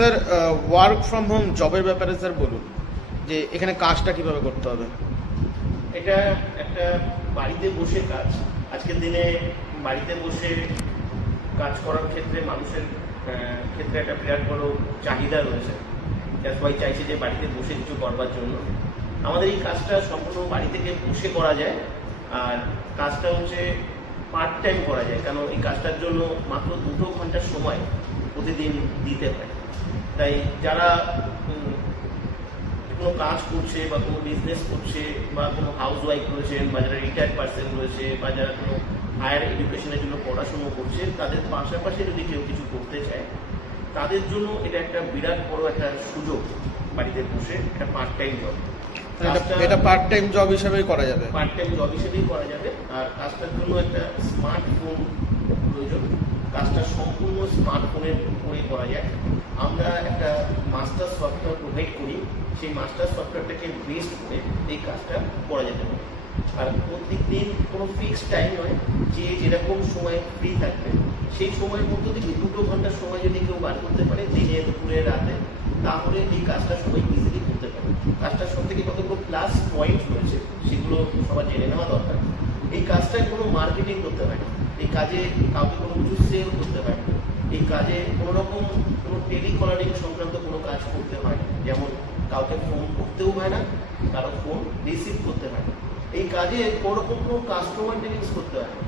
Sir work from home জবের ব্যাপারে sir বলুন যে এখানে কাজটা কিভাবে করতে হবে। এটা একটা বাড়িতে বসে কাজ। আজকের দিনে বাড়িতে বসে কাজ করার ক্ষেত্রে মানুষের ক্ষেত্রে একটা বিরাট বড় চাহিদা রয়েছে। সবাই চাইছে যে বাড়িতে বসে কিছু করবার জন্য। আমাদের এই কাজটা সম্পূর্ণ বাড়ি থেকে বসে করা যায়, আর কাজটা হচ্ছে পার্ট টাইম করা যায়, কারণ এই কাজটার জন্য মাত্র 2 ঘন্টার সময় প্রতিদিন দিতে হয়। তাই যারা কোনো কাজ করছে বা কোনো বিজনেস করছে বা কোনো হাউস ওয়াইফ রয়েছেন বা যারা রিটায়ার্ড পার্সন রয়েছে বা যারা কোনো হায়ার এডুকেশনের জন্য পড়াশুনো করছে, তাদের পাশাপাশি যদি কেউ কিছু করতে চায় তাদের জন্য এটা একটা বিরাট বড় একটা সুযোগ। বাড়িতে বসে একটা পার্ট টাইম জব, এটা পার্ট টাইম জব হিসেবেই করা যাবে। পার্ট টাইম জব হিসেবেই করা যাবে। আর কাজটার জন্য একটা স্মার্টফোন প্রয়োজন। কাজটা সম্পূর্ণ স্মার্টফোনের উপরে করা যায়। আমরা একটা মাস্টার সফটওয়্যার প্রোভাইড করি, সেই মাস্টার সফটওয়্যারটাকে বেস করে এই কাজটা করা যেতে পারে। আর প্রত্যেক দিন কোনো ফিক্সড টাইম নয়, যে যেরকম সময় ফ্রি থাকবে সেই সময়ের মধ্যে থেকে 2 ঘন্টার সময় যদি কেউ বার করতে পারে দিনে, দুপুরে, রাতে, তাহলে এই কাজটা সবাই ইজিলি করতে পারে। কাজটার সব থেকে কতগুলো প্লাস পয়েন্ট রয়েছে সেগুলো সবার জেনে নেওয়া দরকার। এই কাজটায় কোনো মার্কেটিং করতে হয় না, এই কাজে কাউকে কোনো কিছু সেল করতে হয় না, এই কাজে কোনো রকম কোনো টেলিকলারিং সংক্রান্ত কোনো কাজ করতে হয় না, যেমন কাউকে ফোন করতেও হয় না, কারো ফোন রিসিভ করতে হয় না। এই কাজে কোনো রকম কোনো কাস্টমার ডিলিংস করতে হয় না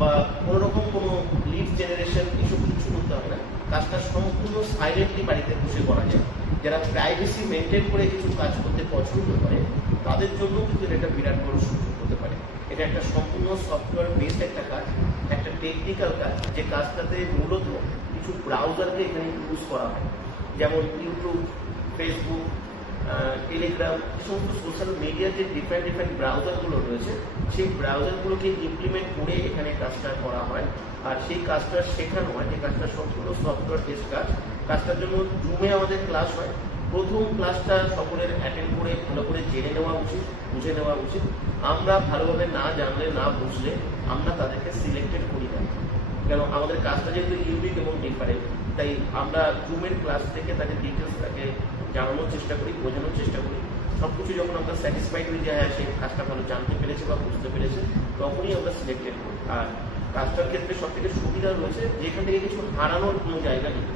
বা কোনো রকম কোনো লিড জেনারেশন এসব কিছু করতে হয় না। কাজটা সম্পূর্ণ সাইলেন্টলি বাড়িতে বসে করা যায়। যারা প্রাইভেসি মেনটেন করে কিছু কাজ করতে পছন্দ করে তাদের জন্য কিন্তু এটা একটা বিরাট বড় সুযোগ হতে পারে। এটা একটা সম্পূর্ণ সফটওয়্যার বেসড একটা কাজ, একটা টেকনিক্যাল কাজ, যে কাজটাতে মূলত কিছু ব্রাউজারকে এখানে ইউজ করা হয়, যেমন ইউটিউব, ফেসবুক, টেলিগ্রাম, এই সমস্ত সোশ্যাল মিডিয়ার যে ডিফারেন্ট ব্রাউজারগুলো রয়েছে সেই ব্রাউজারগুলোকে ইমপ্লিমেন্ট করে এখানে কাজটা করা হয়। আর সেই কাজটা শেখানো হয়, যে কাজটা সম্পূর্ণ সফটওয়্যার বেসড কাজ। কাজটার জন্য জুমে আমাদের ক্লাস হয়। প্রথম ক্লাসটা সকলের অ্যাটেন্ড করে ভালো করে জেনে নেওয়া উচিত, বুঝে নেওয়া উচিত। আমরা ভালোভাবে না জানলে, না বুঝলে আমরা তাদেরকে সিলেক্টেড করি না, কেন আমাদের কাজটা যেহেতু ইউনিক এবং ডিফারেন্ট। তাই আমরা জুমের ক্লাস থেকে তাদের ডিটেলস তাকে জানানোর চেষ্টা করি, বোঝানোর চেষ্টা করি। সব কিছু যখন আমরা স্যাটিসফাইড হয়ে যায়, সে কাজটা ভালো জানতে পেরেছে বা বুঝতে পেরেছে, তখনই আমরা সিলেক্টেড করি। আর কাজটার ক্ষেত্রে সব থেকে সুবিধা রয়েছে যে এখান থেকে কিছু হারানোর কোনো জায়গা নেই।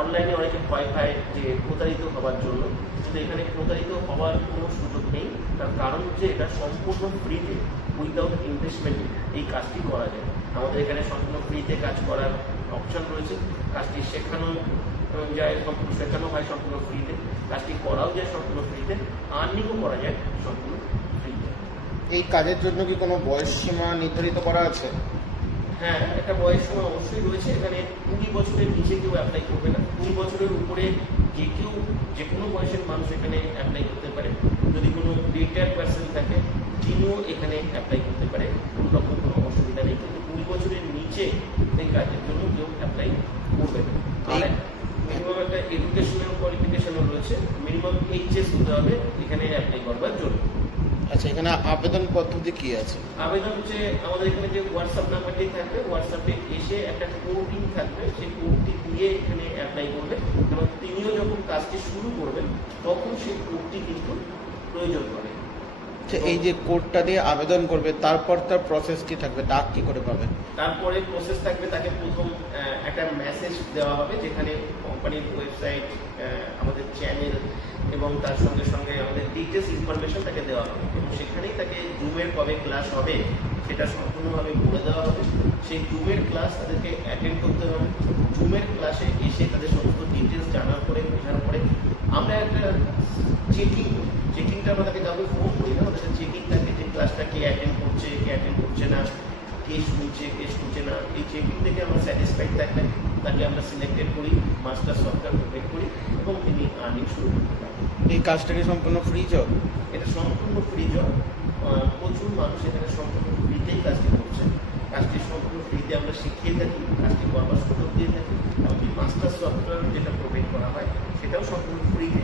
অনলাইনে অনেকে ভয় পায় যে প্রতারিত হওয়ার জন্য, কিন্তু এখানে প্রতারিত হওয়ার কোনো সুযোগ নেই। তার কারণ হচ্ছে এটা সম্পূর্ণ ফ্রিতে, উইদাউট ইনভেস্টমেন্ট এই কাজটি করা যায়। আমাদের এখানে সম্পূর্ণ ফ্রিতে কাজ করার অপশন রয়েছে। কাজটি শেখানো যায়, সম্পূর্ণ শেখানো হয় সম্পূর্ণ ফ্রিতে, কাজটি করাও যায় সম্পূর্ণ ফ্রিতে, আর্নিংও করা যায় সম্পূর্ণ ফ্রিতে। এই কাজের জন্য কি কোনো বয়স সীমা নির্ধারিত করা আছে? হ্যাঁ, একটা বয়স সীমা অবশ্যই রয়েছে। এখানে 20 বছরের নিচে কেউ অ্যাপ্লাই করবে না। 20 বছরের উপরে যে কেউ, যে কোনো বয়সের মানুষ এখানে অ্যাপ্লাই করতে পারে। যদি কোনো রিটায়ার্ড পার্সন থাকে তিনিও এখানে অ্যাপ্লাই করতে পারে, কোনো রকম কোনো অসুবিধা নেই। কিন্তু 20 বছরের নিচে এই কাজের জন্য কেউ অ্যাপ্লাই করবে না। আর মিনিমাম একটা এডুকেশনাল কোয়ালিফিকেশনও রয়েছে, মিনিমাম এইচএস হতে হবে এখানে অ্যাপ্লাই করবার জন্য। আচ্ছা, এখানে আবেদন পদ্ধতি কি আছে? আবেদন হচ্ছে আমাদের এখানে যে হোয়াটসঅ্যাপ নাম্বারটি থাকবে, হোয়াটসঅ্যাপে এসে একটা কোডিং থাকবে, সেই কোডটি দিয়ে এখানে অ্যাপ্লাই করবে এবং তিনিও যখন কাজটি শুরু করবেন তখন সেই কোডটি কিন্তু প্রয়োজন হবে। আচ্ছা, এই যে কোডটা দিয়ে আবেদন করবে তারপর তার প্রসেস কি থাকবে, ডাক কি করে পাবে? তারপরে প্রসেস থাকবে, তাকে প্রথম একটা মেসেজ দেওয়া হবে যেখানে কোম্পানির ওয়েবসাইট, আমাদের চ্যানেল এবং তার সঙ্গে সঙ্গে আমাদের ডিটেলস ইনফরমেশন তাকে দেওয়া হবে এবং সেখানেই তাকে জুমের কবে ক্লাস হবে সেটা সম্পূর্ণভাবে বলে দেওয়া হবে। সেই জুমের ক্লাস তাদেরকে অ্যাটেন্ড করতে হবে। জুমের ক্লাসে এসে তাদের সমস্ত ডিটেলস জানার পরে, বোঝার পরে আমরা একটা চেকিংটা আমরা তাকে কাউকে ফোন করি না, আমাদের চেকিং থাকে যে ক্লাসটা কে অ্যাটেন্ড করছে, কে অ্যাটেন্ড করছে না, কে শুনছে, কে শুনছে না। এই চেকিং থেকে আমরা স্যাটিসফাইড থাকলে তাকে আমরা সিলেক্টেড করি, মাস্টার সফটওয়্যার প্রোভাইড করি এবং তিনি আর্নিং শুরু করতে পারেন। এই কাজটা কি সম্পূর্ণ ফ্রি জব? এটা সম্পূর্ণ ফ্রি জব। প্রচুর মানুষ এখানে সম্পূর্ণ ফ্রিতেই কাজটি করছে। কাজটি সম্পূর্ণ ফ্রিতে আমরা শিখিয়ে থাকি, কাজটি করবার সুযোগ দিয়ে থাকি। এমনকি মাস্টার সফটওয়্যার যেটা প্রোভাইড করা হয় সেটাও সম্পূর্ণ ফ্রিতে।